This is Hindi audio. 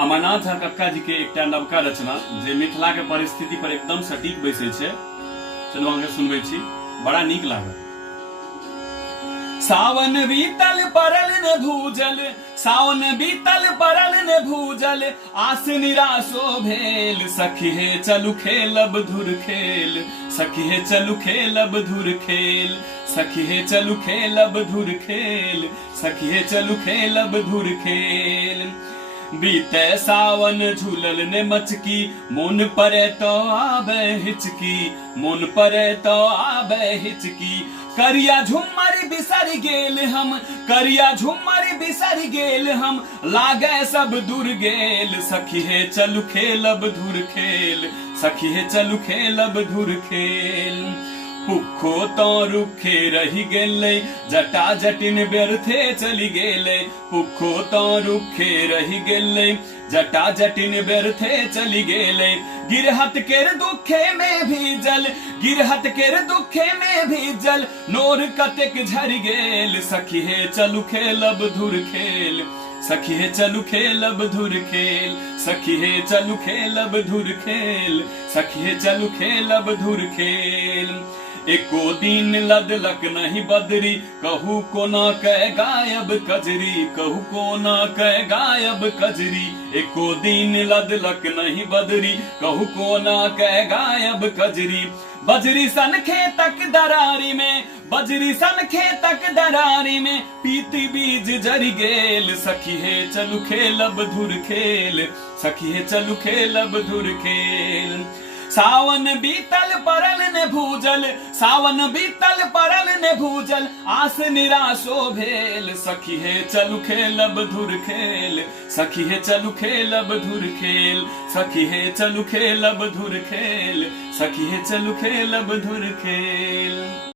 अमरनाथ झा कक्का जी के एक नवका रचना जे मिथिला के परिस्थिति पर एकदम सटीक बैसे छे। चलो अहाँ सुनबे छी, बड़ा नीक लागल। सावन बीतल परल न भूजल, सावन बीतल परल न भूजल, आस निराशो भेल। सखी हे चलू खेलब धुर खेल, सखी हे चलू खेलब धुर खेल, सखी हे चलू खेलब धुर खेल, सखी हे चलू खेलब धुर खेल। बीते सावन झूलल ने मचकी, मोन परे तो आबे हिचकी, मोन परे तो आबे हिचकी। करिया झुम्मर बिसर गेल हम, करिया झुम्मर बिसर गेल हम, लागे सब दूर गेल। सखी हे चलू खेलब धुर खेल, सखी हे चलू खेलब धुर खेल। पुखो तो रुखे रही गेले, जटा जटिन व्यर्थे चली गेले। पुखो तो रुखे रही गेले, जटा जटिन व्यर्थे चली गेले। गिरहत केर दुखे में भी जल, गिरहत केर दुखे में भी जल, नोर कतेक झर गेल। सखी हे चलू खेलब धुर खेल, सखी हे चलू खेलब धुर खेल, सखी हे चलू खेलब धुर खेल, सखी हे चलू खेलब धुर खेल। एको दिन लदलक नहीं बदरी, कहू कोना कह गायब कजरी, कहू कोना कह गायब कजरी। एको दिन लदलक नहीं बदरी, कहू कोना कह गायब कजरी। बजरी सन खेतक दरारी में, बजरी सन खेतक दरारी में, पीती बीज जरी गेल। सखी हे चलू खेलब धुर खेल, सखी हे चलू खेलब धुर खेल। सावन बीतल परल ने भूजल, सावन बीतल परल ने भूजल, आस निराशो भेल। सखी हे चलू खेलब धुर खेल, सखी हे चलू खेलब धुर खेल, सखी हे चलू खेलब धुर खेल, सखी हे चलू खेलब धुर खेल।